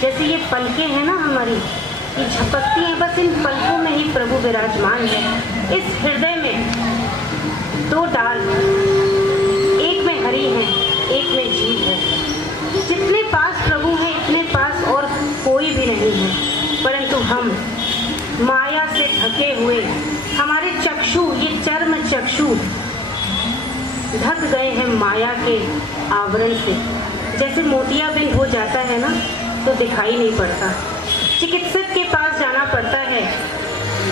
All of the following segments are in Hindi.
जैसे ये पलकें हैं ना हमारी, ये झपकती हैं, बस इन पलकों में ही प्रभु विराजमान है। इस हृदय में दो डाल, एक में हरी है, एक में जीव है। जितने पास प्रभु है इतने पास और कोई भी नहीं है, परंतु हम माया से ढके हुए, हमारे चक्षु, ये चर्म चक्षु ढक गए हैं माया के आवरण से। जैसे मोतियाबिंद हो जाता है ना तो दिखाई नहीं पड़ता, चिकित्सक के पास जाना पड़ता है,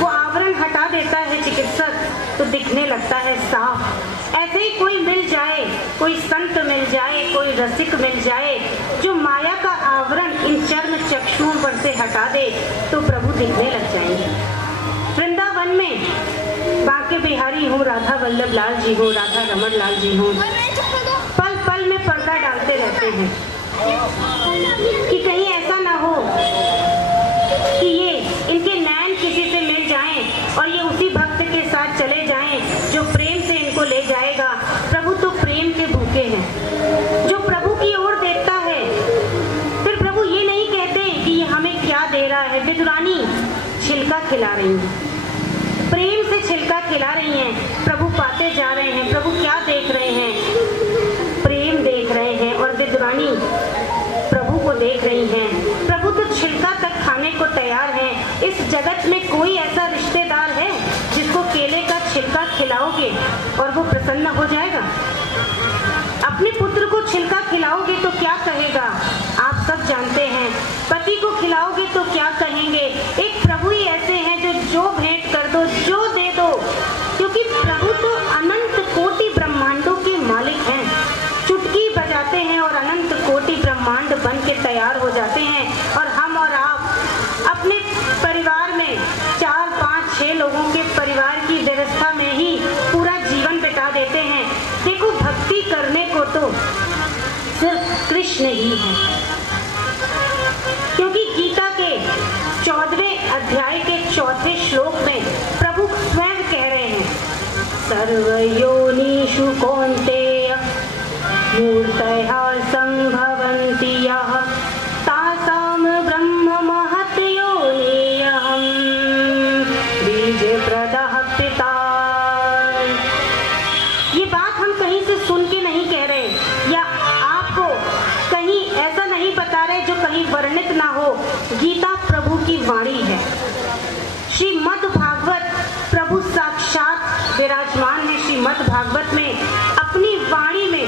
वो आवरण हटा देता है चिकित्सक तो दिखने लगता है साफ। ऐसे ही कोई मिल जाए, कोई संत मिल जाए, कोई रसिक मिल जाए जो माया का आवरण इन चर्म चक्षुओं पर से हटा दे तो प्रभु दिखने लग जाएंगे। वृंदावन में बांके बिहारी हो, राधा वल्लभ लाल जी हो, राधा रमन लाल जी हो, पल पल में पर्दा डालते रहते हैं कि कहीं ऐसा ना हो कि ये इनके नैन किसी से मिल जाएं और ये उसी भक्त के साथ चले जाएं जो प्रेम से इनको ले जाएगा। प्रभु तो प्रेम के भूखे हैं, जो प्रभु की ओर देखता है। फिर प्रभु ये नहीं कहते कि ये हमें क्या दे रहा है, विदुरानी छिलका खिला रही है, प्रेम से छिलका खिला रही हैं। प्रभु पाते जा रहे हैं, प्रभु क्या देख रहे हैं, प्रेम रानी प्रभु को देख रही हैं। प्रभु तो छिलका तक खाने को तैयार हैं। इस जगत में कोई ऐसा रिश्तेदार है जिसको केले का छिलका खिलाओगे और वो प्रसन्न हो जाएगा? अपने पुत्र को छिलका खिलाओगे तो क्या कहेगा? आप सब जानते हैं। पति को खिलाओगे तो क्या कहेंगे? एक प्रभु ही ऐसे हैं जो भेंट कर दो, जो दे दो, क्योंकि प्रभु तो अनंत कोटि ब्रह्मांडों के मालिक हैं। चुटकी बजाते हैं और अनंत कोटि ब्रह्मांड बन के तैयार हो जाते हैं। और हम और आप अपने परिवार में 4, 5, 6 लोगों के परिवार की व्यवस्था में ही पूरा जीवन बिता देते हैं। देखो, भक्ति करने को तो सिर्फ कृष्ण ही है, क्योंकि गीता के 14वें अध्याय के 4थे श्लोक में प्रभु स्वयं कह रहे हैं, सर्वयोनिषु कौन्तेय मूर्तयः सम्भवन्ति यः तासां ब्रह्म महत् योनिरहं बीजप्रदः पिता। ये बात हम कहीं से सुन के नहीं कह रहे या आपको कहीं ऐसा नहीं बता रहे जो कहीं वर्णित ना हो। गीता प्रभु की वाणी है। श्रीमद् भागवत प्रभु साक्षात विराजमान है। श्रीमद् भागवत में अपनी वाणी में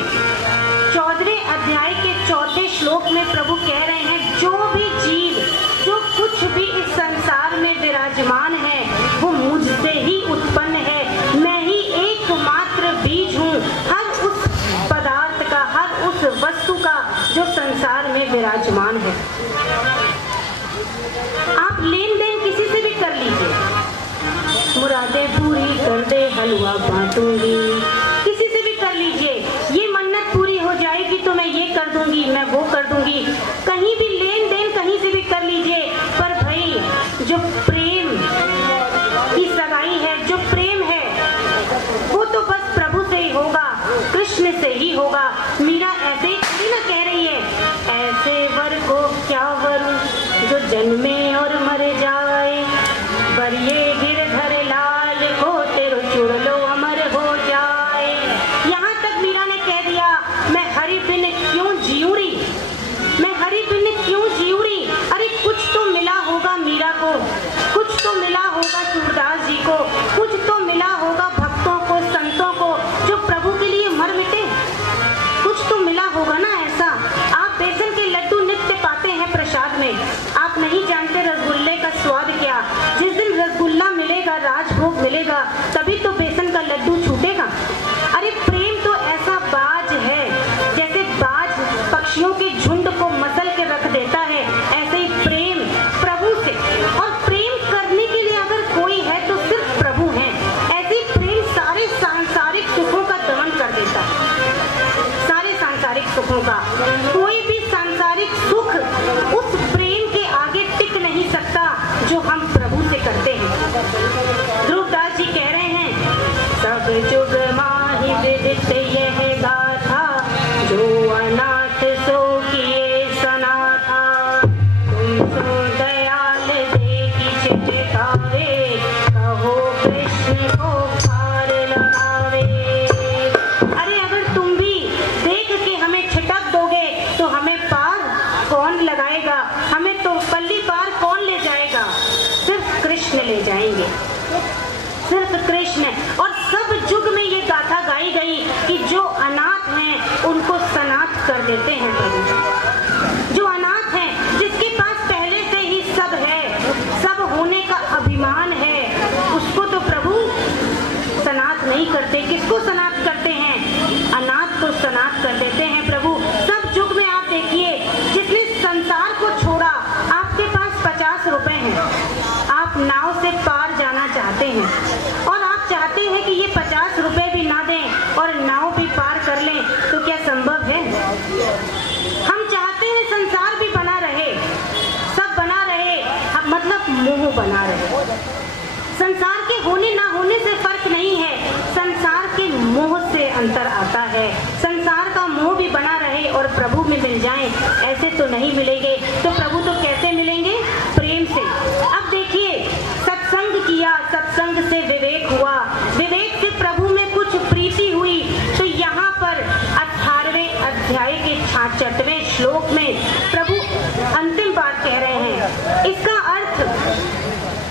14वें अध्याय के 4थे श्लोक में प्रभु कह रहे हैं, जो भी जीव, जो कुछ भी इस संसार में विराजमान है वो मुझसे ही उत्पन्न है। मैं ही एकमात्र बीज हूँ हर उस पदार्थ का, हर उस वस्तु का जो संसार में विराजमान है। आप लेन देन किसी से भी कर लीजिए, मुरादें पूरी कर दे हलवा बांटूंगी, किसी से भी कर लीजिए, ये मन्नत पूरी हो जाएगी तो मैं ये कर दूंगी, मैं वो कर दूंगी। कहीं भी लेन देन कहीं से भी कर लीजिए, पर भाई जो प्रेम की सगाई है, जो प्रेम है, वो तो बस प्रभु से ही होगा, कृष्ण से ही होगा। मीरा ऐसे ही ना कह रही है, ऐसे वर को क्या वरू जो जन्मे और मर जाए, पर ये गिरधर लाल को तेरो चुड़ लो अमर हो जाए। यहाँ तक मीरा ने कह दिया, मैं हरि बिन क्यों जियूरी, मैं हरि बिन क्यों जियूरी। अरे कुछ तो मिला होगा मीरा को, कुछ तो मिला होगा सूरदास जी को, कुछ तो मिला होगा भक्तों को, संतों को, जो प्रभु के लिए मर मिटे। कुछ तो मिला होगा ना ऐसा। आप बेसन के लड्डू नित्य पाते हैं प्रसाद में, आप नहीं जानते रसगुल्ले का स्वाद क्या। जिस दिन रसगुल्ला मिलेगा, राजभोग मिलेगा, तभी तो बेसन का लड्डू छूटेगा। अरे प्रेम तो ऐसा बाज है, जैसे बाज पक्षियों के झुंड को मसल के रख देता है, ऐसे ही प्रेम प्रभु से। और प्रेम करने के लिए अगर कोई है तो सिर्फ प्रभु है। ऐसे ही प्रेम सारे सांसारिक सुखों का दमन कर देता है, सारे सांसारिक सुखों का। कोई भी सांसारिक सुख उस प्रेम के आगे टिक नहीं सकता जो हम प्रभु से करते हैं। ध्रुवदास जी कह रहे हैं, सब जुग माहि विदित यह गाथा, जो अनाथ सो किए सनाथा, तुम सो दयाल देखी छिटकावे, कहो कृष्ण को पार लगावे। अरे अगर तुम भी देख के हमें छिटक दोगे तो हमें पार कौन लगाएगा, हमें तो पल्ली पार कौन ले जाएगा? सिर्फ कृष्ण ले जाएंगे, सिर्फ कृष्ण। और सब युग में ये गाथा गाई गई कि जो अनाथ हैं उनको सनाथ कर देते हैं प्रभु। जो अनाथ हैं, जिसके पास पहले से ही सब है, सब होने का अभिमान है, उसको तो प्रभु सनाथ नहीं करते। किसको सनाथ करते हैं? अनाथ को सनाथ कर देते हैं प्रभु। सब युग में आप देखिए, जिसने संसार को छोड़ा, आपके पास 50 रुपए हैं, आप नाव से पार जाना चाहते हैं और आप चाहते हैं कि ये 50 रुपए भी ना दें और नाव भी पार कर लें, तो क्या संभव है? हम चाहते हैं संसार भी बना रहे, सब बना रहे, मतलब मोह बना रहे। संसार के होने ना होने से फर्क नहीं है, संसार के मोह से अंतर आता है। संसार का मोह भी बना रहे और प्रभु में मिल जाएं, ऐसे तो नहीं मिलेंगे। तो प्रभु तो कैसे मिलेंगे? प्रेम से। अब देखिए, सत्संग किया, सत्संग से विवेक हुआ, विवेक से प्रभु में कुछ प्रीति हुई, तो यहाँ पर 18वें अध्याय के 65वें श्लोक में प्रभु अंतिम बात कह रहे हैं। इसका अर्थ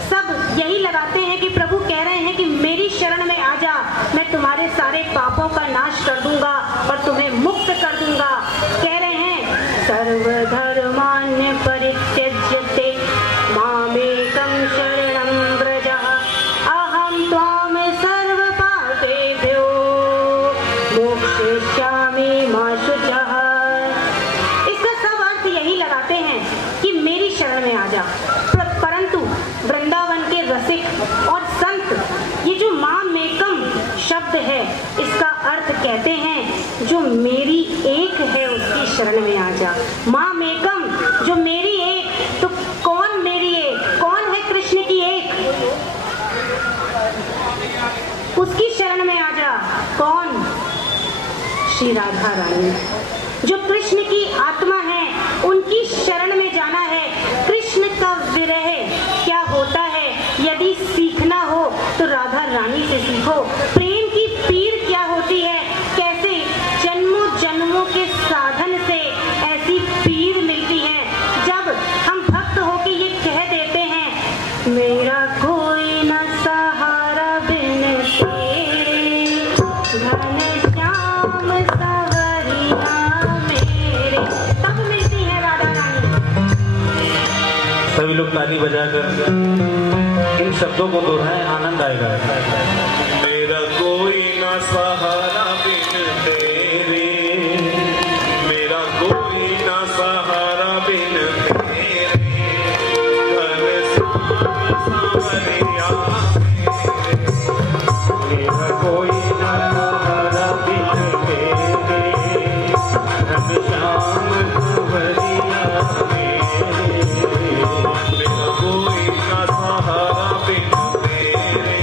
सब यही लगाते हैं कि प्रभु कह रहे हैं कि मेरी शरण में आ जा, मैं तुम्हारे सारे पापों का नाश कर दूंगा और तुम्हें मुक्त कर दूंगा। कह रहे हैं सर्वधर्मान्य परित्यज्यते मामेकं शरणं व्रज अहं त्वां सर्वपापेभ्यो मोक्षयिष्यामि मा शुचः। इसका सब अर्थ यही लगाते हैं कि मेरी शरण में आ जा। परंतु वृंदावन के रसिक और संत ये जो मामेकम शब्द है इसका अर्थ कहते हैं जो मेरी एक है उसकी शरण में आ जा। मामेकम जो मेरी एक, तो कौन मेरी एक, कौन है कृष्ण की एक, उसकी शरण में आ जा। कौन? श्री राधा रानी जो कृष्ण की आत्मा है उनकी शरण में जाना है। कृष्ण का विरह क्या होता है यदि सीखना हो तो राधा रानी से सीखो। प्रेम की पीर क्या होती है, कैसे जन्मों जन्मों के साधन से ऐसी पीर मिलती है। जब हम भक्त हो के ये कह देते हैं मेरा कोई न सहारा बिन तेरे घनश्याम सवरिया मेरे, तब मिलती है राधा रानी। सभी लोग ताली बजाकर इन शब्दों को दोहराएं, आनंद आएगा। मेरा कोई ना सहारा बिन तेरे, मेरा कोई ना सहारा बिन तेरे, घनश्याम सवरिया मेरा कोई ना सहारा बिन तेरे, घनश्याम सवरिया मेरा कोई ना सहारा बिन तेरे,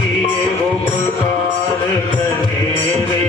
किए उपकार कनेरे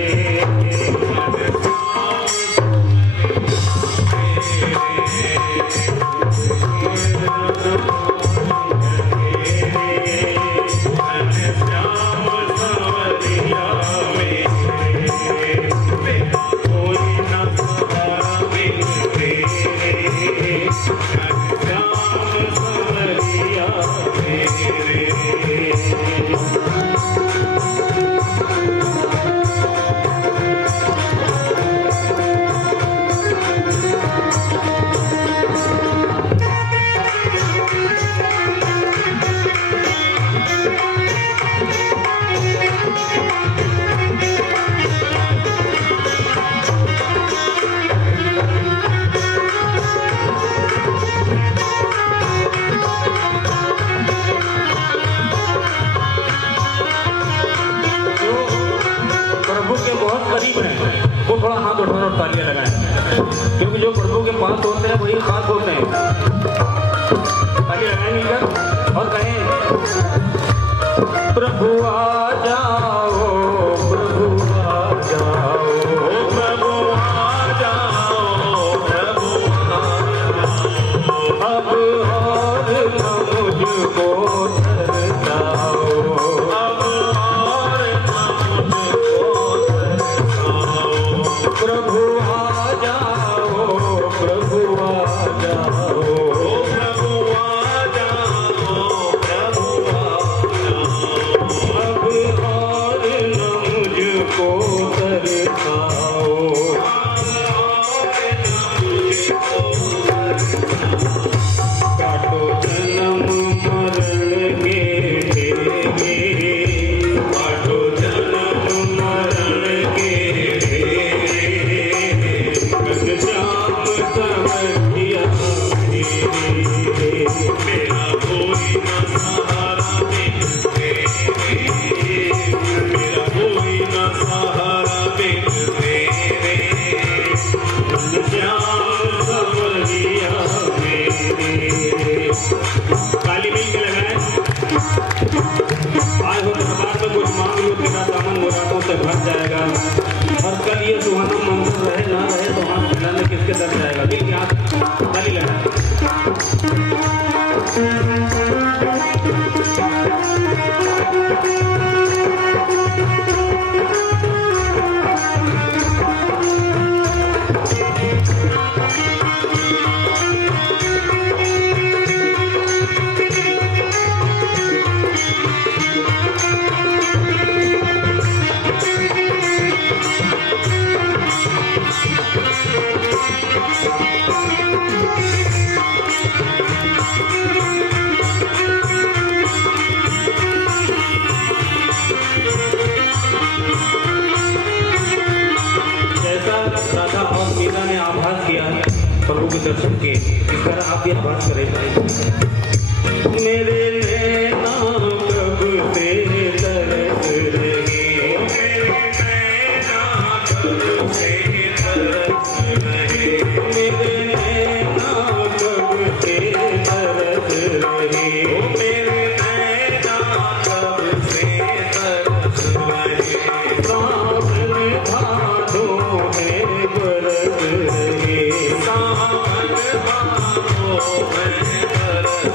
वो थोड़ा हाथ उठाना और तालियां लगाएं, क्योंकि जो प्रभु के पास होते हैं वही खास होते हैं। तालियां लगाएं मिलकर और कहें, प्रभु आ जाओ, प्रभु आ जाओ, प्रभु आ जाओ, प्रभु अब और न मुझको तरसाओ, अब और न मुझको प्रभु आ जाओ, प्रभु आ जाओ, प्रभु आ जाओ, प्रभु आ जाओ, अब और न मुझको तरसाओ, काटो जन्म मरण के ढेरे, काटो जन्म मरण के श्याम समझिया मेरा कोई न सहारा मेरा कोई न सहारा मेरे श्याम समझिया मेरे। काली मिल के लगाए, आज हो दरबार में कुछ मांग लो, तेरा दामन मुरादों से भर जाएगा। और कल ये सुहाना मंजर रहे ना रहे तो हाथ मिलाने किसके दर जाएगा। मिल के हाथ ताली लगाए। राधा और मीरा ने आभास किया प्रभु के दर्शन के, इस तरह आप भी आभास करें। मेरे नैना कब से तरस रहे, मेरे नैना कब से तरस रहे, मेरे नैना कब से तरस रहे, मेरे नैना कब से तरस रहे, सावन भादो में बरस रहे, सावन भादो में बरस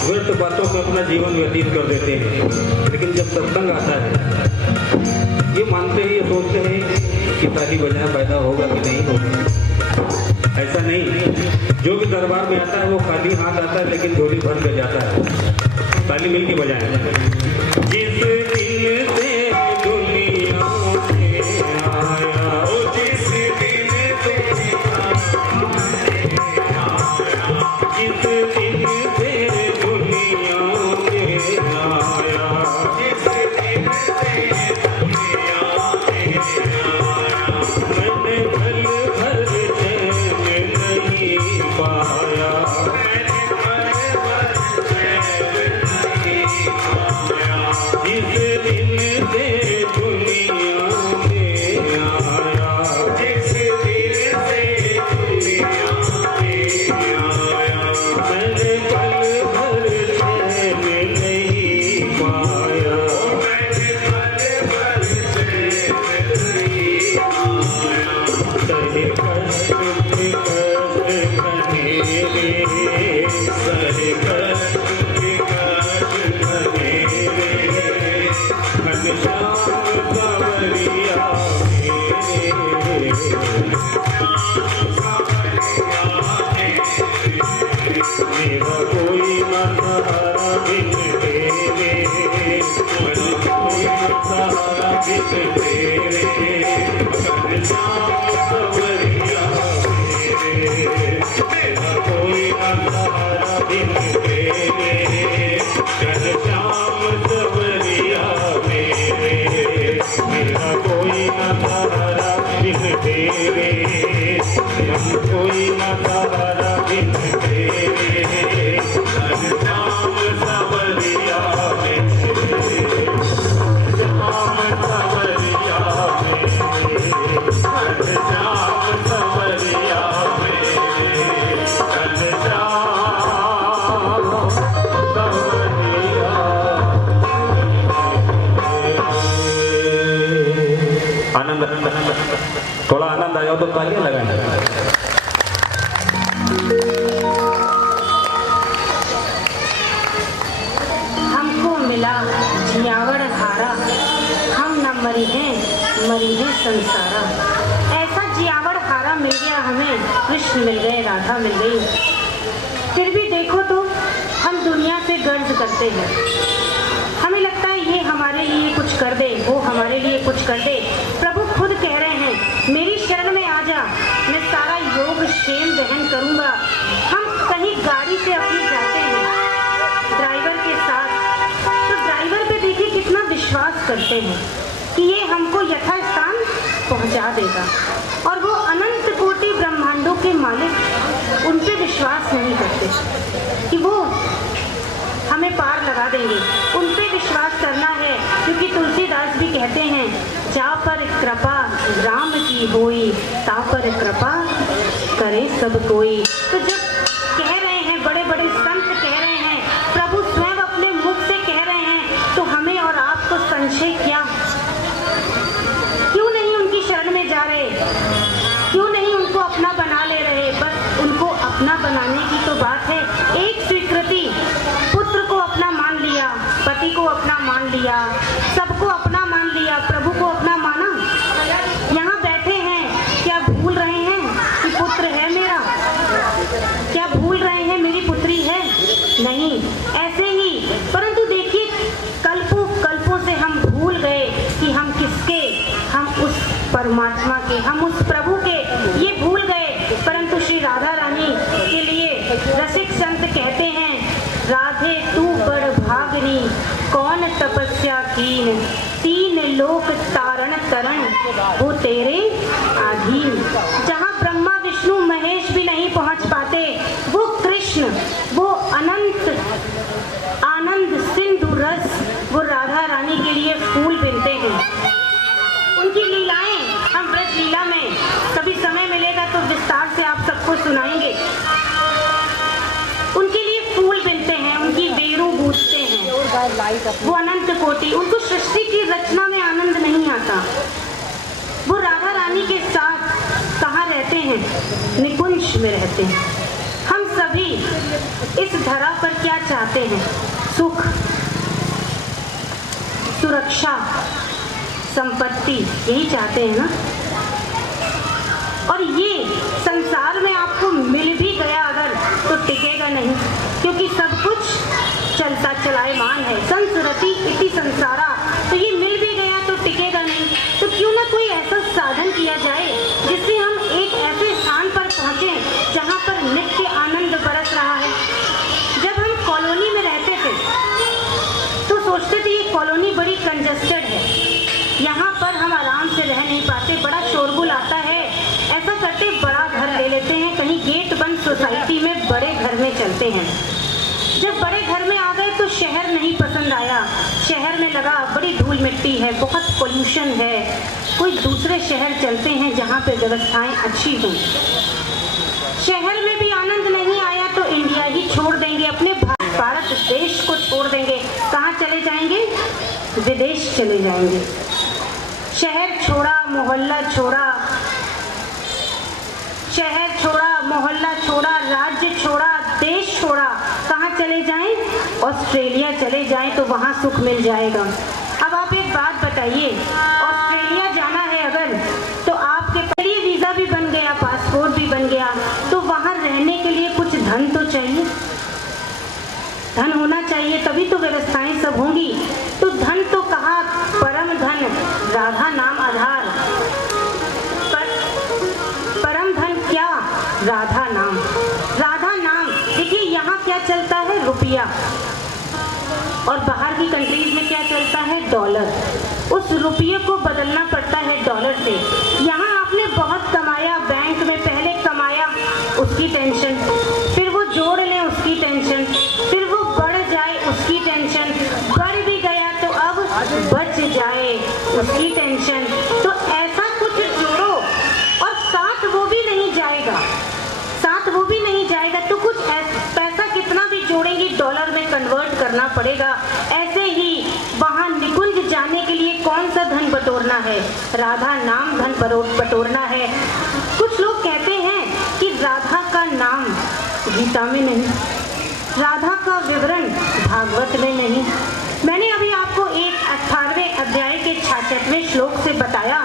व्यर्थ बातों में अपना जीवन व्यतीत कर देते हैं, लेकिन जब सत्संग आता है ये मानते हैं, ये सोचते हैं कि ताली बजाना पैदा होगा कि नहीं होगा। ऐसा नहीं, जो भी दरबार में आता है वो खाली हाथ आता है लेकिन झोली भर के जाता है। ताली मिल के बजाएं। जिस दिन से दुनिया में आया, जिस दिन से जिस दिन से दुनिया में आया, जिस दिन से दुनिया में आया, मैंने पल भर चैन नहीं पाया, मैंने पल भर चैन नहीं पाया, जिस दिन से दुनिया में आया, जिस दिन से दुनिया में आया, मैंने पल भर चैन नहीं पाया, मैंने पल भर चैन नहीं पाया। सहे कष्ट घनेरे, सहे कष्ट घनेरे, घनश्याम सांवरिया मेरे, मेरा कोई न सहारा बिन तेरे, मेरा कोई न सहारा बिन तेरे, घनश्याम सांवरिया मेरे, मेरा कोई न सहारा बिन तेरे, घनश्याम सांवरिया मेरे, मेरा कोई न सहारा बिन तेरे, कोई न सहारा बिन तेरे, घनश्याम सांवरिया मेरे, श्याम सांवरिया मेरे, घनश्याम सांवरिया मेरे, घनश्याम सांवरिया। आनंद, थोड़ा आनंद आया तो तालियां लगाना। हमको मिला जियावर हारा, हम न मरी हैं संसारा। ऐसा जियावर हारा मिल गया हमें, कृष्ण मिल गए, राधा मिल गई। फिर भी देखो तो हम दुनिया से गर्ज करते हैं, हमें लगता है ये हमारे लिए कुछ कर दे, वो हमारे लिए कुछ कर दे। प्रभु खुद कह रहे हैं मेरी शरण में आ जा, मैं सारा योग क्षेम वहन करूंगा। हम कहीं गाड़ी से अपनी जाते हैं ड्राइवर के साथ, तो ड्राइवर पे देखिए कितना विश्वास करते हैं कि ये हमको यथास्थान पहुंचा देगा, और वो अनंत कोटि ब्रह्मांडों के मालिक उन पे विश्वास नहीं करते कि वो हमें पार लगा देंगे। उन पे विश्वास करना है, क्योंकि तुलसीदास भी कहते हैं जा पर कृपा राम की होई, ता पर कृपा करे सब कोई। तो जब कह रहे हैं, बड़े बड़े संत कह रहे हैं, प्रभु स्वयं अपने मुख से कह रहे हैं, तो हमें और आपको संशय क्या? क्यों नहीं उनकी शरण में जा रहे? क्यों नहीं उनको अपना बना ले रहे? बस उनको अपना बनाने की तो बात है। एक स्वीकृति, पुत्र को अपना मान लिया, पति को अपना मान लिया, सबको अपना मान लिया, प्रभु को अपना माना। यहाँ बैठे हैं, क्या भूल रहे हैं कि पुत्र है मेरा? क्या भूल रहे हैं मेरी पुत्री है? नहीं, ऐसे ही। परंतु देखिए कल्पों से हम भूल गए कि हम किसके, हम उस परमात्मा के, हम उस प्रभु के, ये भूल गए। परंतु श्री राधा रानी के लिए रसिक संत कहते हैं, राधे तू बड़ भागनी, कौन तपस्या कीन, तीन लोक तारण अंतरंतरण वो तेरे अधीन। जहाँ ब्रह्मा विष्णु महेश भी नहीं पहुँच पाते, वो कृष्ण, वो अनंत आनंद सिंधु रस, वो राधा रानी के लिए फूल बिनते हैं। उनकी लीलाएं हम ब्रज लीला में कभी समय मिलेगा तो विस्तार से आप सबको सुनाएंगे। उनके लिए फूल बिनते हैं, उनकी बेरू गूंजते हैं, वो अनंत कोटि। उनको सृष्टि की रचना में आनंद नहीं आता। वो राधा रानी के साथ कहाँ रहते हैं? निकुंज में रहते हैं। हम सभी इस धरा पर क्या चाहते हैं? सुख, सुरक्षा, संपत्ति, यही चाहते हैं ना। और ये संसार में आपको मिल भी गया अगर तो टिकेगा नहीं, क्योंकि सब कुछ चलता चलायमान है। संसरति इति संसारा, तो ये मिल भी गया तो टिकेगा नहीं। तो क्यों ना कोई ऐसा साधन किया जाए जिससे हम एक ऐसे स्थान पर पहुंचे जहां पर नित्य आनंद बरस रहा है। जब हम कॉलोनी में रहते थे तो सोचते थे ये कॉलोनी बड़ी कंजस्टेड है, यहाँ पर हम आराम से रह नहीं पाते, बड़ा शोरगुल आता है। ऐसा करते बड़ा घर ले लेते हैं, कहीं गेट बंद सोसाइटी में बड़े घर में चलते हैं। जब बड़े घर में आ गए तो शहर नहीं पसंद आया। शहर में लगा बड़ी धूल मिट्टी है, बहुत पोल्यूशन है, कोई दूसरे शहर चलते हैं जहाँ पे व्यवस्थाएं अच्छी हों। शहर में भी आनंद नहीं आया तो इंडिया ही छोड़ देंगे, अपने भारत देश को छोड़ देंगे। कहाँ चले जाएंगे? विदेश चले जाएंगे। शहर छोड़ा, मोहल्ला छोड़ा, शहर छोड़ा, मोहल्ला छोड़ा, राज्य छोड़ा, देश छोड़ा, कहाँ चले जाएं? ऑस्ट्रेलिया चले जाएं तो वहाँ सुख मिल जाएगा। अब आप एक बात बताइए, ऑस्ट्रेलिया जाना है अगर तो आपके पहले वीज़ा भी बन गया, पासपोर्ट भी बन गया, तो वहाँ रहने के लिए कुछ धन तो चाहिए, धन होना चाहिए, तभी तो व्यवस्थाएं सब होंगी। तो धन तो कहा, परम धन राधा नाम आधार। परम धन क्या? राधा नाम। राधा नाम, देखिए यहाँ क्या चलता है? रुपया। और बाहर की कंट्रीज में क्या चलता है? डॉलर। उस रुपये को बदलना पड़ता है डॉलर से। यहाँ आपने बहुत कमाया, बैंक में पहले कमाया, उसकी टेंशन, फिर वो जोड़ लें उसकी टेंशन, फिर वो बढ़ जाए उसकी टेंशन, बढ़ भी गया तो अब बच जाए उसकी टेंशन। तो ऐसा कुछ जोड़ो और साथ वो भी नहीं जाएगा, साथ वो भी नहीं जाएगा तो कुछ पैसा कितना भी जोड़ेंगे डॉलर में कन्वर्ट करना पड़ेगा। ऐसे ही वहाँ निकुंज जाने के लिए कौन सा धन बटोरना है? राधा नाम धन बटोरना है। कुछ लोग कहते हैं कि राधा का नाम गीता में नहीं, राधा का विवरण भागवत में नहीं। मैंने अभी आपको एक 18वें अध्याय के 66वें श्लोक से बताया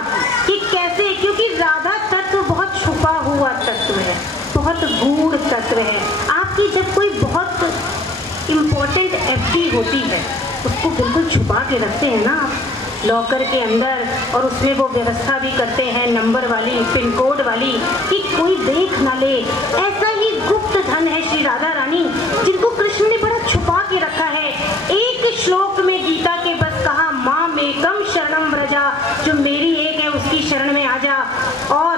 कि कैसे, क्योंकि राधा तत्व बहुत छुपा हुआ तत्व है, बहुत गूढ़ तत्व है। आपकी जब कोई बहुत इम्पोर्टेंट एफडी होती है उसको बिल्कुल छुपा के रखते हैं ना आप लॉकर के अंदर, और उसमें वो व्यवस्था भी करते हैं नंबर वाली, पिन कोड वाली, कि कोई देख ना ले। ऐसा ही गुप्त धन है श्री राधा रानी, जिनको कृष्ण ने बड़ा छुपा के रखा है। एक श्लोक में गीता के बस कहा, माँ मेकम शरणम व्रजा, जो मेरी एक है उसकी शरण में आ जा। और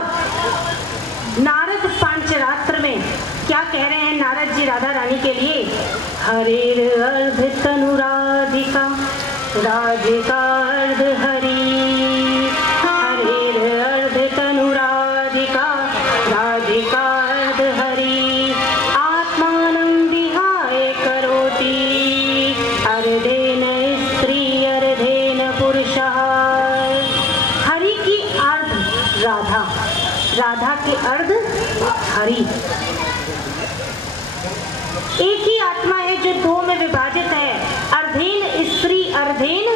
नारद पांचरात्र में क्या कह रहे हैं नारद जी राधा रानी के लिए? हरेर अर्ध तनुराधिका राधिका अर्ध हरि, हरेर अर्ध तनुराधिका राधिका अर्ध हरि, आत्मानं विहाय करोति अर्धेन स्त्री अर्धेन पुरुषः। हरि की अर्ध राधा, राधा के अर्ध हरि। एक ही आत्मा है जो दो में विभाजित है, अर्धेन स्त्री अर्धेन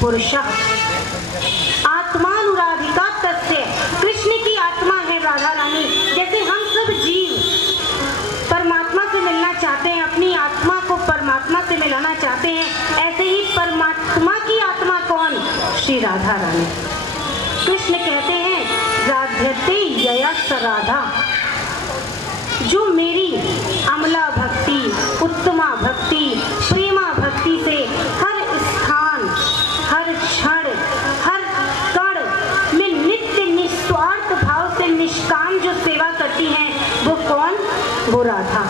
पुरुष। आत्मानुराधिका तस्य, कृष्ण की आत्मा है राधा रानी। जैसे हम सब जीव परमात्मा से मिलना चाहते हैं, अपनी आत्मा को परमात्मा से मिलाना चाहते हैं, ऐसे ही परमात्मा की आत्मा कौन? श्री राधा रानी। कृष्ण कहते हैं राध्यते यया स राधा, जो मेरी अमला भक्ति, उत्तमा भक्ति, प्रेमा भक्ति से हर स्थान, हर क्षण, हर कण वो राधा।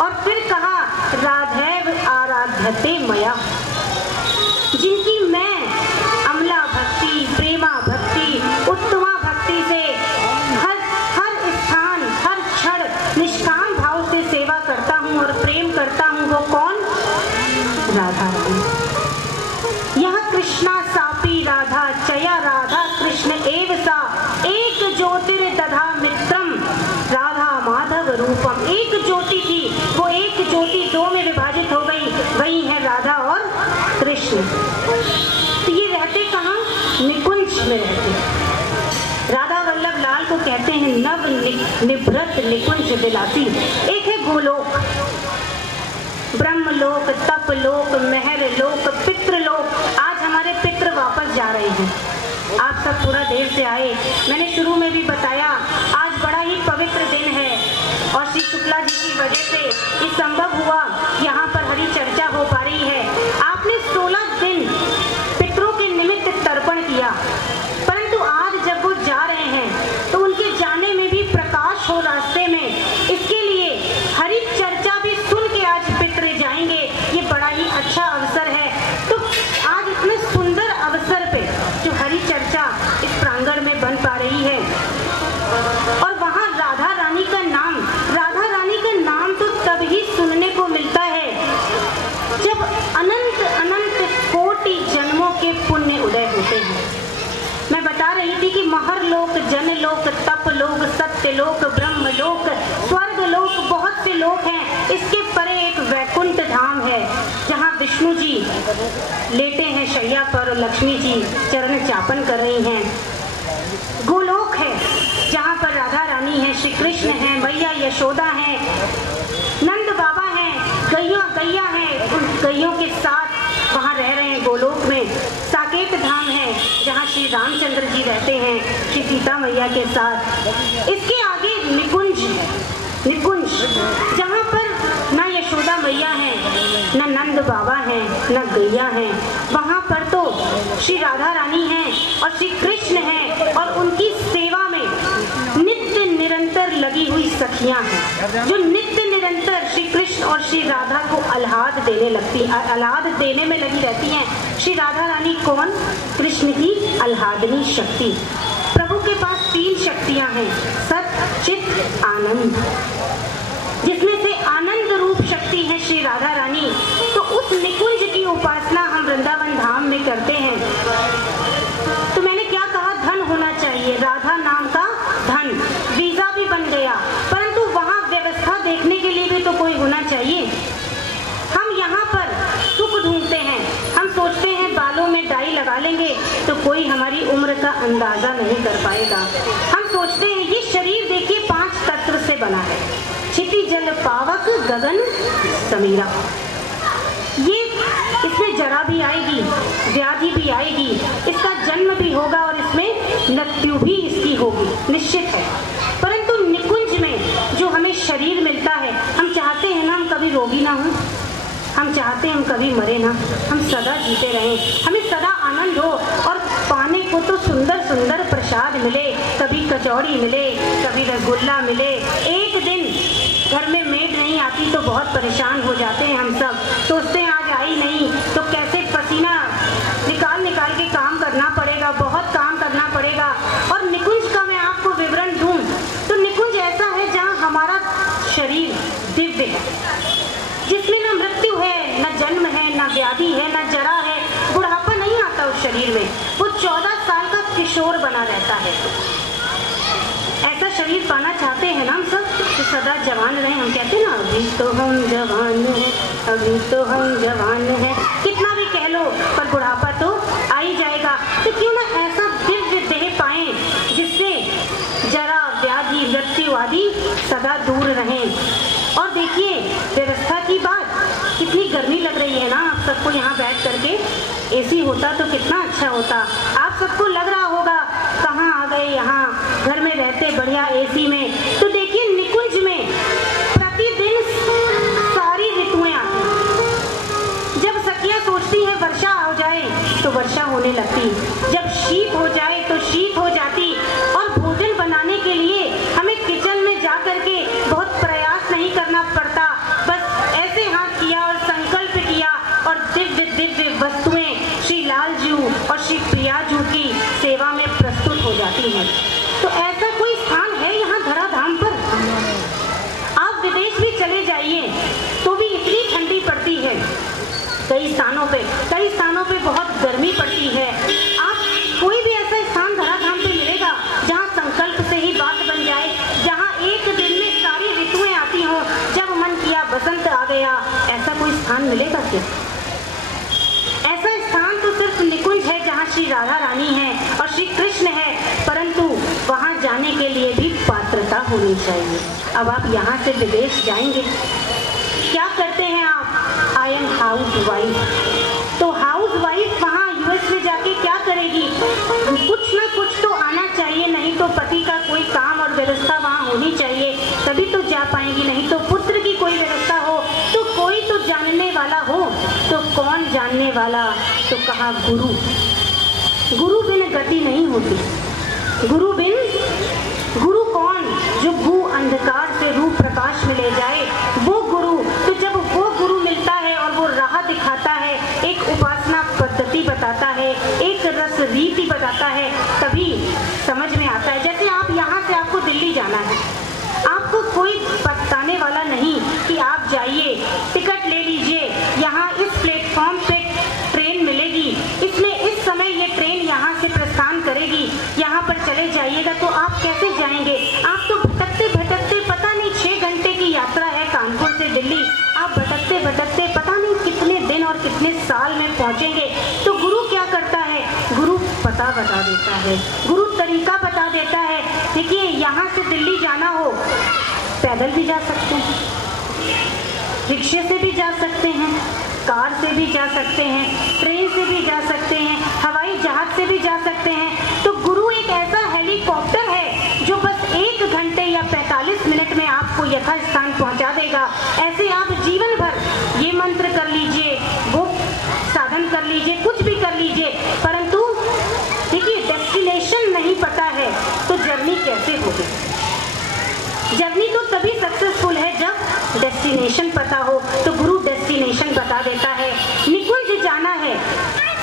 और फिर कहा राधैव आराध्यते मया, जिनकी मैं अमला भक्ति, प्रेमा भक्ति, उत्तमा भक्ति से हर स्थान, हर क्षण निष्काम भाव से सेवा करता हूँ और प्रेम करता हूँ, वो कौन? राधा रानी। यह कृष्णा सापी राधा चया राधा कृष्ण एव सा, एक ज्योतिर दधा मित्रम राधा माधव रूपम। एक ज्योति थी, वो एक ज्योति दो में विभाजित हो गई, वही है राधा और कृष्ण। तो ये रहते कहाँ? निकुंज में रहते। राधा वल्लभ लाल को कहते हैं नव निभृत निकुंज विलासी। एक है गोलोक, ब्रह्मलोक, तपलोक, महर लोक, पितृलोक। आज हमारे पितृ वापस जा रहे हैं। आप सब पूरा देर से आए। मैंने शुरू में भी बताया आज बड़ा ही पवित्र दिन है और श्री शुक्ला जी की वजह से ये संभव हुआ, यहाँ पर हरी चर्चा हो पा रही है। आपने 16 दिन पितरों के निमित्त तर्पण किया, परंतु आज जब वो जा रहे हैं तो उनके जाने में भी प्रकाश हो रास्ते में। इसके लिए हरी चर्चा भी सुन के आज पितर जाएंगे, ये बड़ा ही अच्छा अवसर है। तो आज इतने सुंदर अवसर पे जो हरी चर्चा इस प्रांगण में बन पा रही है और वहाँ राधा रानी का नाम, राधा रानी का नाम तो तब ही सुनने को मिलता है जब अनंत अनंत कोटि जन्मों के पुण्य उदय होते हैं। मैं बता रही थी कि महरलोक, जनलोक, तपलोक, सत्यलोक, ब्रह्मलोक, स्वर्गलोक, बहुत से लोक हैं। इसके परे एक वैकुंठ धाम है जहाँ विष्णु जी लेटे हैं शैया पर और लक्ष्मी जी चरण चापन कर रही हैं। गोलोक है जहाँ पर राधा रानी है, श्री कृष्ण है, मैया यशोदा है, नंद बाबा हैं, गैया हैं, उन गैयों के साथ वहाँ रह रहे हैं गोलोक में। साकेत धाम है जहाँ श्री रामचंद्र जी रहते हैं श्री सीता मैया के साथ। इसके आगे निकुंज है, निकुंज जहाँ पर न यशोदा मैया है, न नंद बाबा हैं, न गैया हैं। वहाँ पर तो श्री राधा रानी हैं और श्री कृष्ण हैं और उनकी सेवा में नित्य निरंतर लगी हुई सखियां हैं जो नित्य निरंतर श्री कृष्ण और श्री राधा को आह्लाद देने में लगी रहती हैं। श्री राधा रानी कौन? कृष्ण की आह्लादनी शक्ति। प्रभु के पास 3 शक्तियां हैं, सत, चित, आनंद, जिसमें से आनंद रूप शक्ति है श्री राधा रानी। तो उस निकुंज की उपासना हम वृंदावन धाम में करते हैं। तो मैंने क्या कहा? धन होना चाहिए, राधा नाम का धन। वीजा भी बन गया, परंतु वहाँ व्यवस्था देखने के लिए भी तो कोई होना चाहिए। हम यहाँ पर सुख ढूंढते हैं, हम सोचते हैं बालों में डाई लगा लेंगे तो कोई हमारी उम्र का अंदाजा नहीं कर पाएगा। हम सोचते हैं ये शरीर देखिए 5 तत्व से बना है, क्षिति जल पावक गगन समीरा। ये इसमें जरा भी आएगी, व्याधि भी आएगी, इसका जन्म भी होगा और इसमें मृत्यु भी इसकी होगी, निश्चित है। परंतु निकुंज में जो हमें शरीर मिलता है, हम चाहते हैं ना हम कभी रोगी ना हो, हम चाहते हैं हम कभी मरे ना, हम सदा जीते रहें, हमें सदा आनंद हो और पाने को तो सुंदर सुंदर प्रसाद मिले, कभी कचौड़ी मिले, कभी रसगुल्ला मिले। एक दिन घर में मेड नहीं आती तो बहुत परेशान हो जाते हैं हम सब, सोचते हैं आज आई नहीं तो कैसे पसीना निकाल निकाल के काम करना पड़ेगा, बहुत काम करना पड़ेगा। और निकुंज का मैं आपको विवरण दूं तो निकुंज ऐसा है जहाँ हमारा शरीर दिव्य है, जिसमें न मृत्यु है, न जन्म है, न व्याधि है, न जरा है, बुढ़ापा नहीं आता उस शरीर में, वो 14 साल का किशोर बना रहता है। ऐसा शरीर पाना चाहते हैं ना हम सब, तो सदा जवान रहे। हम कहते हैं ना अभी तो हम जवान हैं, अभी तो हम जवान हैं, कितना भी कह लो पर बुढ़ापा तो आ ही जाएगा। तो क्यों ना ऐसा दिव्य देह पाएं जिससे जरा व्याधि मृत्यु आदि सदा दूर रहें। और देखिए व्यवस्था की बात, कितनी गर्मी लग रही है ना आप सबको यहाँ बैठ करके, एसी होता तो कितना अच्छा होता। आप सबको लग रहा होगा कहाँ आ गए यहाँ, घर में रहते बढ़िया एसी में। तो देखिए निकुंज में प्रतिदिन सारी ऋतुएं आती हैं। जब सखियाँ सोचती हैं वर्षा हो जाए तो वर्षा होने लगती, जब शीत हो जाए तो शीत हो जाती। और भोजन बनाने के लिए हमें किचन में जा करके प्रभु की सेवा में प्रस्तुत हो जाती हैं। तो ऐसा कोई स्थान है यहाँ धराधाम पर? आप विदेश भी चले जाइए तो भी इतनी ठंडी पड़ती है, कई स्थानों पे बहुत गर्मी पड़ती है। आप कोई भी ऐसा स्थान धराधाम पे मिलेगा जहाँ संकल्प से ही बात बन जाए, जहाँ एक दिन में सारी ऋतुएं आती हों, जब मन किया बसंत आ गया, ऐसा कोई स्थान मिलेगा क्या? ऐसा स्थान तो सिर्फ निकुंज है जहाँ श्री राधा रानी है और श्री कृष्ण है, परंतु वहाँ जाने के लिए भी पात्रता होनी चाहिए। अब आप यहाँ से विदेश जाएंगे, क्या करते हैं आप? I am house wife. तो हाउस वाइफ वहाँ यूएस में जाके क्या करेगी? कुछ ना कुछ तो आना चाहिए, नहीं तो पति का कोई काम और व्यवस्था वहाँ होनी चाहिए, तभी तो जा पाएंगी। नहीं तो पुत्र की कोई व्यवस्था हो तो कोई तो जानने वाला हो। तो कौन जानने वाला? तो कहा गुरु। गुरु बिन गति नहीं होती। गुरु कौन? जो भू अंधकार से रूप प्रकाश में ले जाए, वो गुरु। तो जब वो गुरु मिलता है और वो राह दिखाता है, एक उपासना पद्धति बताता है, एक रस रीति बताता है, तभी समझ में आता है। जैसे आप यहाँ से, आपको दिल्ली जाना है, आपको कोई बताने वाला नहीं कि आप जाइए, टिकट ले लीजिए, यहाँ इस प्लेटफॉर्म पे ट्रेन मिलेगी, इसमें इस समय ये ट्रेन यहाँ से प्रस्थान करेगी, यहाँ पर चले जाइएगा। तो आप कैसे जाएंगे? आप तो भटकते भटकते, पता नहीं 6 घंटे की यात्रा है कानपुर से दिल्ली, आप भटकते भटकते पता नहीं कितने दिन और कितने साल में पहुँचेंगे। तो गुरु क्या करता है? गुरु पता बता देता है, गुरु तरीका बता देता है। देखिए, यहाँ से दिल्ली जाना हो, पैदल भी जा सकते हैं, रिक्शे से भी जा सकते हैं, कार से भी जा सकते हैं, ट्रेन से भी जा सकते हैं, हवाई जहाज से भी जा सकते हैं। तो गुरु एक ऐसा हेलीकॉप्टर है जो बस 1 घंटे या 45 मिनट में आपको यथास्थान पहुंचा देगा। ऐसे आप जीवन भर ये मंत्र कर लीजिए, वो साधन कर लीजिए, कुछ भी कर लीजिए, परंतु देखिए डेस्टिनेशन नहीं पता है तो जर्नी कैसे होगी? जर्नी तो तभी सक्सेसफुल है जब डेस्टिनेशन पता हो। तो गुरु डेस्टिनेशन बता देता है। निकुंज जाना है,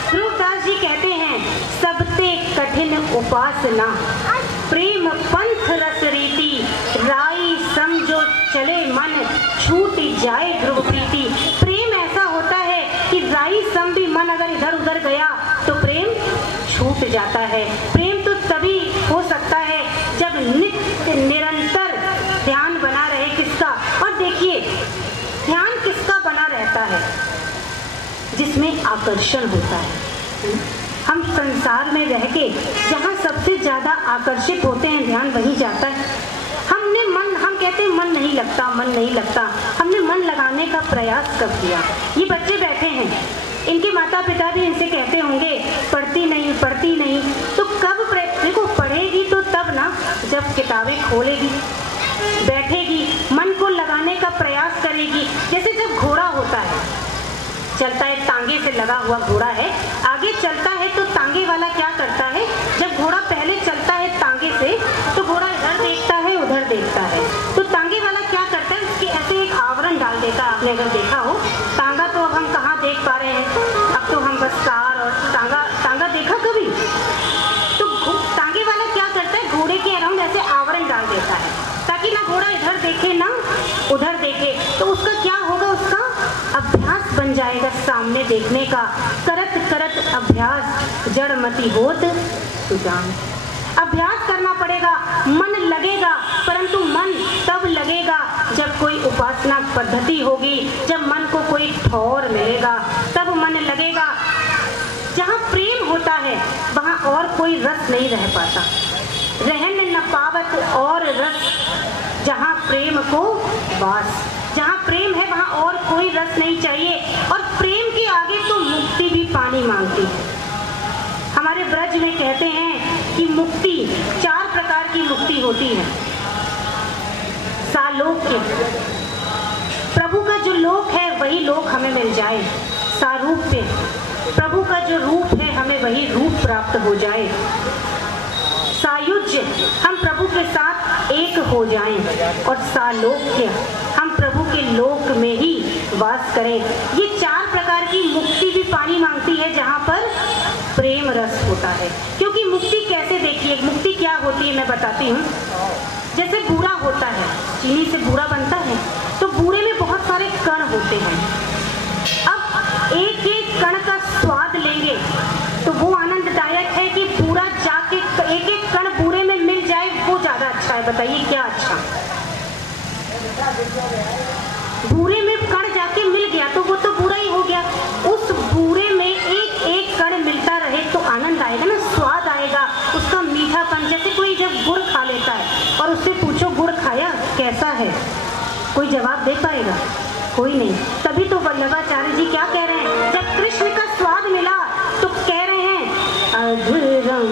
ध्रुवदास जी कहते हैं, सबते कठिन उपासना, प्रेम पंथ रस रीति, राई समझो चले मन, छूट जाए ध्रुव प्रीति। प्रेम ऐसा होता है कि राई सम भी मन अगर इधर उधर गया तो प्रेम छूट जाता है। प्रेम तो तभी हो सकता है जब नित्य निरंतर ध्यान बना रहे। किसका? और देखिए, ध्यान किसका बना रहता है? जिसमें आकर्षण होता है। हम संसार में रह के जहाँ सबसे ज्यादा आकर्षित होते हैं, ध्यान वहीं जाता है। हम कहते हैं मन नहीं लगता। हमने मन लगाने का प्रयास कब किया? ये बच्चे बैठे हैं, इनके माता पिता भी इनसे कहते होंगे पढ़ती नहीं। तो कब देखो, पढ़ेगी तो तब ना, जब किताबें खोलेगी, बैठेगी, मन को लगाने का प्रयास करेगी। जैसे जब घोड़ा होता है, चलता है, टांगे से लगा हुआ घोड़ा है, आगे चलता है तो टांगे वाला क्या करता है? जब घोड़ा पहले चलता है टांगे से, तो घोड़ा इधर देखता है, उधर देखता है, तो टांगे वाला क्या करता है? उसके ऐसे एक आवरण डाल देता है। आपने अगर देखा हो, टांगा तो अब हम कहाँ देख पा रहे हैं, अब तो हम बस कार और टांगा देखा कभी? तो टांगे वाला क्या करता है? घोड़े के अराउंड ऐसे आवरण डाल देता है ताकि ना घोड़ा इधर देखे ना उधर देखे। तो उसका क्या होगा? उसका अभ्यास बन जाएगा सामने देखने का। करत करत अभ्यास जड़मति होत सुजान। अभ्यास करना पड़ेगा, मन लगेगा, परंतु मन तब लगेगा जब कोई उपासना पद्धति होगी, जब मन को कोई ठौर मिलेगा, तब मन लगेगा। जहाँ प्रेम होता है वहाँ और कोई रस नहीं रह पाता। रहन न पावत और रस जहाँ प्रेम को वास। जहाँ प्रेम है वहाँ और कोई रस नहीं चाहिए। और प्रेम के आगे तो मुक्ति भी पानी मांगती है। हमारे ब्रज में कहते हैं कि मुक्ति 4 प्रकार की मुक्ति होती है। सालोक्य, प्रभु का जो लोक है वही लोक हमें मिल जाए। सारूप्य, प्रभु का जो रूप है हमें वही रूप प्राप्त हो जाए। सायुज्य, हम प्रभु के साथ एक हो जाएं। और सालोक्य, हम प्रभु के लोक में ही वास करें। ये 4 प्रकार की मुक्ति भी पानी मांगती है, जहाँ पर प्रेम रस होता है। क्योंकि मुक्ति कैसे, देखिए मुक्ति क्या होती है मैं बताती हूँ। जैसे बूरा होता है, चीनी से बूरा बनता है, तो बूरे में बहुत सारे कण होते हैं। अब एक एक कण का स्वाद लेंगे तो वो आनंददायक है कि पूरा जाके एक एक कण बूरे में मिल जाए, वो ज्यादा अच्छा है। बताइए क्या अच्छा? बूरे में कण जाके मिल गया तो वो तो बुरा ही हो गया। उस बूरे में एक एक कण मिलता रहे तो आनंद आएगा ना, स्वाद आएगा, उसका मीठापन। जैसे कोई जब गुड़ खा लेता है और उससे पूछो गुड़ खाया कैसा है, कोई जवाब दे पाएगा? कोई नहीं। तभी तो वल्लभाचार्य जी क्या कह रहे हैं, जब कृष्ण का स्वाद मिला तो कह रहे हैं अधुरम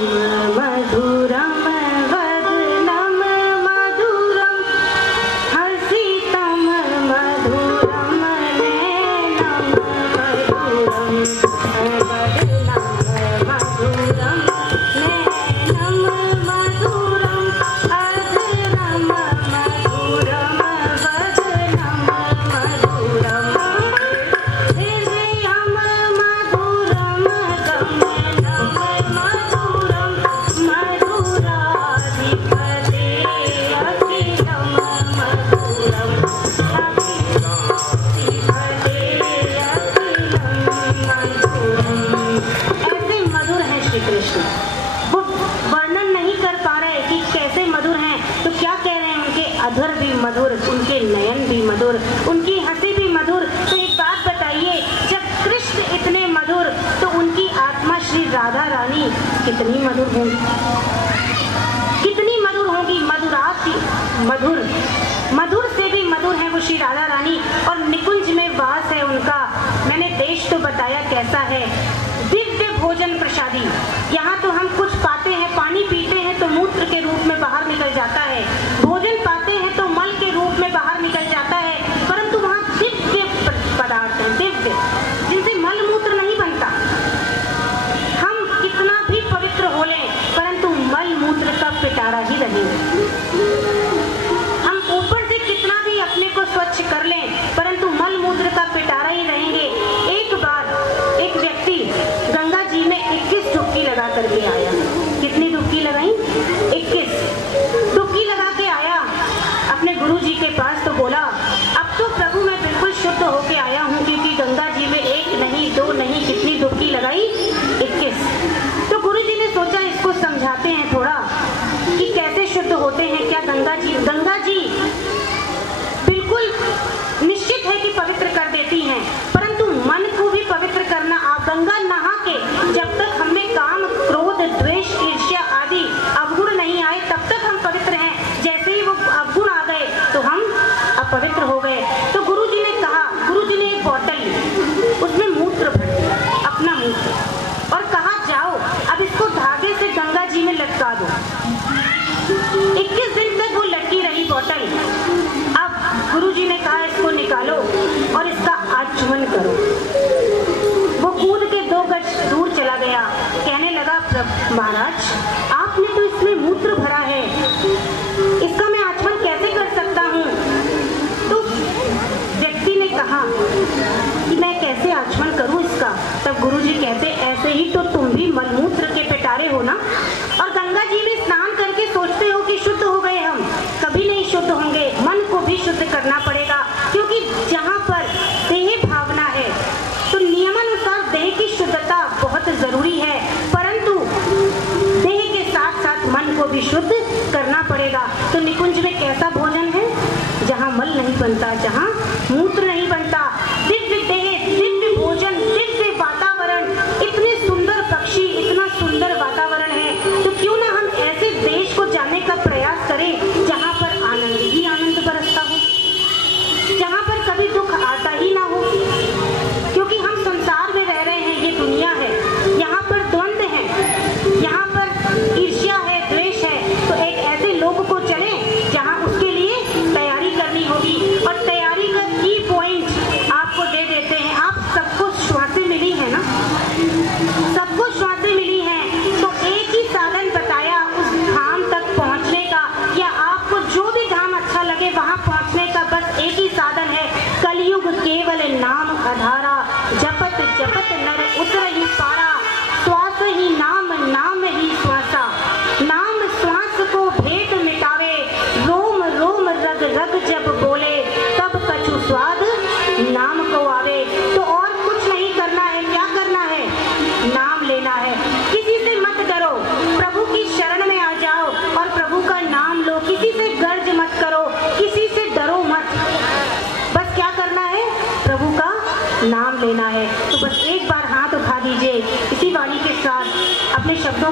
मधुरम वदनम मधुरम हसितम मधुरम नैनम मधुरम वदनम मधुरम नैनम मधुरम अधुरम मधुरम वदनम मधुरम हृदयम मधुरम गमनम मधुरम मधुराधिपते अखिलम मधुरम ऐसे मधुर हैं श्री कृष्ण। वो वर्णन नहीं कर पा रहे कि कैसे मधुर हैं, तो क्या कह रहे हैं, उनके अधर भी मधुर, उनके नयन भी मधुर, उनकी हंसी भी मधुर। तो एक बात बताइए, जब कृष्ण इतने मधुर तो उनकी आत्मा श्री राधा रानी कितनी मधुर होंगी, कितनी मधुर होंगी। मधुराति मधुर, मधुर से भी मधुर है वो श्री राधा रानी। और निकुंज में वास है उनका। मैंने देश तो बताया कैसा है, दिव्य भोजन प्रसादी। यहाँ तो हम कुछ पाते हैं, पानी पीते हैं तो मूत्र के रूप में बाहर निकल जाता है, भोजन पाते हैं तो मल के रूप में बाहर निकल जाता है, परंतु वहाँ दिव्य पदार्थ हैं, दिव्य, जिनसे मल मूत्र नहीं बनता। हम कितना भी पवित्र हो लें परंतु मल मूत्र का पिटारा ही रहेगा। हम ऊपर से कितना भी अपने को स्वच्छ कर लें परंतु मल मूत्र का पिटारा ही रहेंगे। एक बार एक व्यक्ति गंगा जी में 21 डुबकी लगा करके आया। कितनी डुबकी लगाई? 21 डुबकी लगा के आया अपने गुरु जी के पास। तो बोला अब तो प्रभु मैं बिल्कुल शुद्ध होके आया हूँ, क्योंकि गंगा जी में 1 नहीं 2 नहीं कितनी डुबकी लगाई? 21। तो गुरु जी ने सोचा इसको समझाते हैं थोड़ा कि कैसे शुद्ध होते हैं। क्या गंगा जी बिल्कुल निश्चित है कि पवित्र कर देती हैं, परंतु मन को भी पवित्र करना। आप गंगा नहा के जब तक हमें काम क्रोध द्वेष ईर्ष्या आदि अवगुण नहीं आए तब तक हम पवित्र हैं। जैसे ही वो अवगुण आ गए तो हम अपवित्र हो गए। तो गुरु जी ने कहा, गुरु जी ने एक बोतल ली, उसमें मूत्र भर दिया, अपना मूत्र, और कहा जाओ अब इसको धागे से गंगा जी में लटका दो। 21 दिन तक वो लटकी रही बोतल। अब गुरु जी ने कहा इसको निकालो और इसका आचमन करो। वो कूद के 2 गज दूर चला गया, कहने लगा महाराज आपने तो इसमें मूत्र भरा है, इसका मैं आचमन कैसे कर सकता हूँ? तो व्यक्ति ने कहा कि मैं कैसे आचमन करूँ इसका? तब गुरु जी कहते ऐसे ही तो तुम भी मलमूत्र के पिटारे हो ना, और गंगा जी में स्नान करके सोचते हो कि शुद्ध हो गए हम, कभी नहीं शुद्ध होंगे। मन को भी शुद्ध करना पड़ेगा, क्योंकि जहाँ पर देह भावना है तो नियमानुसार देह की शुद्धता बहुत जरूरी है, परंतु देह के साथ साथ मन को भी शुद्ध करना पड़ेगा। तो निकुंज में कैसा भोजन है? जहाँ मल नहीं बनता, जहाँ मूत्र नहीं बनता, दिव्य देह, दिव्य भोजन, दिव्य वातावरण, इतने सुंदर पक्षी, इतना सुंदर वातावरण है। तो क्यों ना हम ऐसे देश को जानने का प्रयास करें जहाँ पर आनंद ही आनंद बरसता हो, जहाँ पर कभी दुख आता ही ना हो। क्योंकि हम संसार में रह रहे हैं, ये दुनिया है, यहाँ पर द्वंद है, यहाँ पर ईर्ष्या है, द्वेष है। तो एक ऐसे लोग को चले जहाँ उसके लिए तैयारी करनी होगी, और तैयारी की वो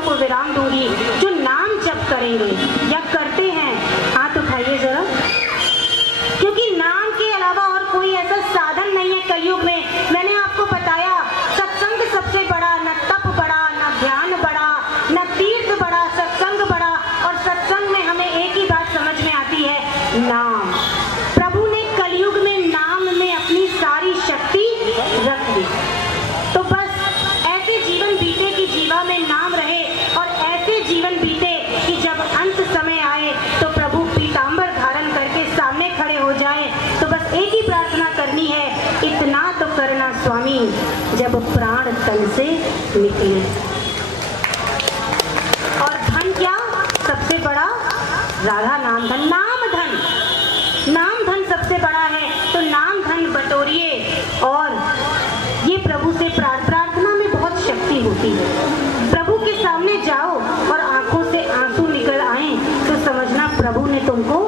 को विराम दूंगी जो नाम जप करेंगे या करते हैं। हाथ उठाइए जरा, क्योंकि नाम के अलावा और कोई ऐसा साधन नहीं है कलयुग में। मैंने आपको बताया सत्संग सबसे बड़ा, न तप बड़ा, न ध्यान बड़ा, न तीर्थ बड़ा, सत्संग बड़ा। और सत्संग में हमें एक ही बात समझ में आती है, नाम। प्रभु ने कलयुग में नाम में अपनी सारी शक्ति रख दी। तो बस ऐसे जीवन बीते कि जीवा में नाम रहे, और ऐसे जीवन बीते कि जब अंत समय आए तो प्रभु पीतांबर धारण करके सामने खड़े हो जाए। तो बस एक ही प्रार्थना करनी है, इतना तो करना स्वामी जब प्राण तन से निकले। और धन क्या सबसे बड़ा? राधा नाम धन। नाम धन, नाम धन सबसे बड़ा है। तो नाम धन बटोरिए और ये प्रभु से प्रार्थना में बहुत शक्ति होती है। प्रभु के सामने जाओ और आंखों से आंसू निकल आए तो समझना प्रभु ने तुमको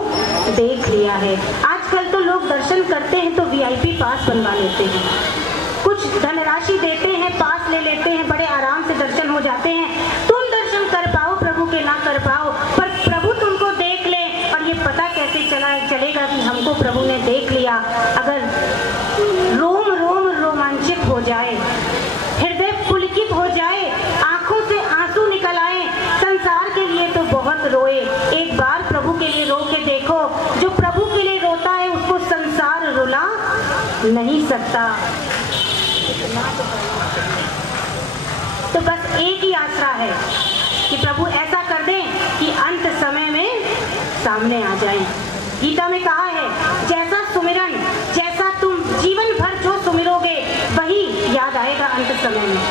देख लिया है। आजकल तो लोग दर्शन करते हैं तो वीआईपी पास बनवा लेते हैं, कुछ धनराशि देते हैं, पास ले लेते हैं, बड़े आराम से दर्शन हो जाते हैं। तुम दर्शन कर पाओ, प्रभु के ना कर पाओ, पर प्रभु तुमको देख ले। और ये पता कैसे चलेगा कि हमको प्रभु ने देख लिया? अगर रोम रोम रोमांचित हो जाए, हृदय पुलकित हो जाए, आंखों से आंसू निकल आए, संसार के लिए तो बहुत रोए। एक बार प्रभु के लिए रो के देखो। जो प्रभु के लिए रोता है उसको संसार रुला नहीं सकता। तो बस एक ही आसरा है कि प्रभु ऐसा कर दें कि अंत समय में सामने आ जाएं। गीता में कहा है, जैसा सुमिरन, जैसा तुम जीवन भर जो सुमिरोगे वही याद आएगा अंत समय में।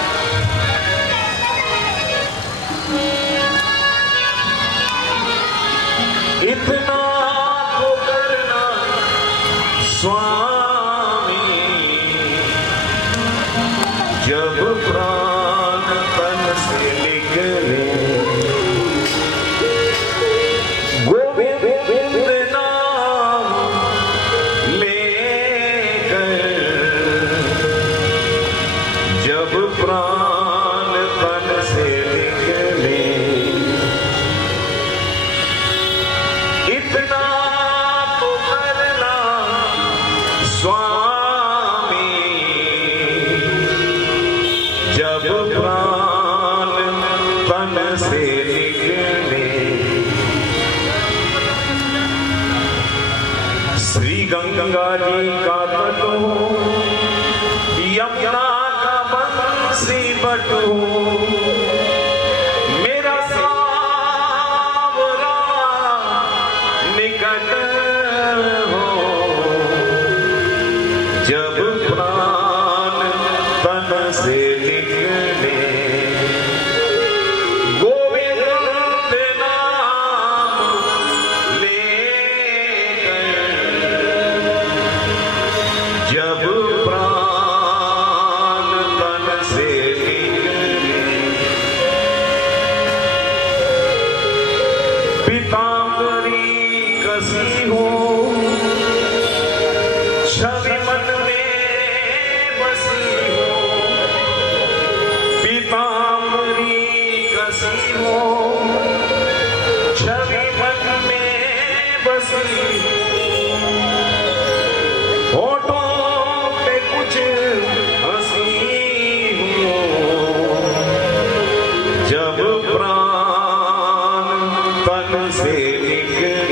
इतना तो करना स्वामी जब प्राण तन से निकले। गोविंद नाम लेकर जब प्राण तन से निकले, इतना तो करना स्वामी जब प्राण तन से निकले। श्री गंगा जी का तट हो, यमुना का बंसी बट हो, मेरा सावरा निकट हो, जब प्राण तन से निकले। गोविंद नाम लेकर जब प्राण तन से निकले, पीतांबरी कसी हो, छवि मन में बसी हो, पीतांबरी कसी हो, छवि मन में बसी हो, होठों पे कुछ हंसी हो, जब प्राण तन से निकले।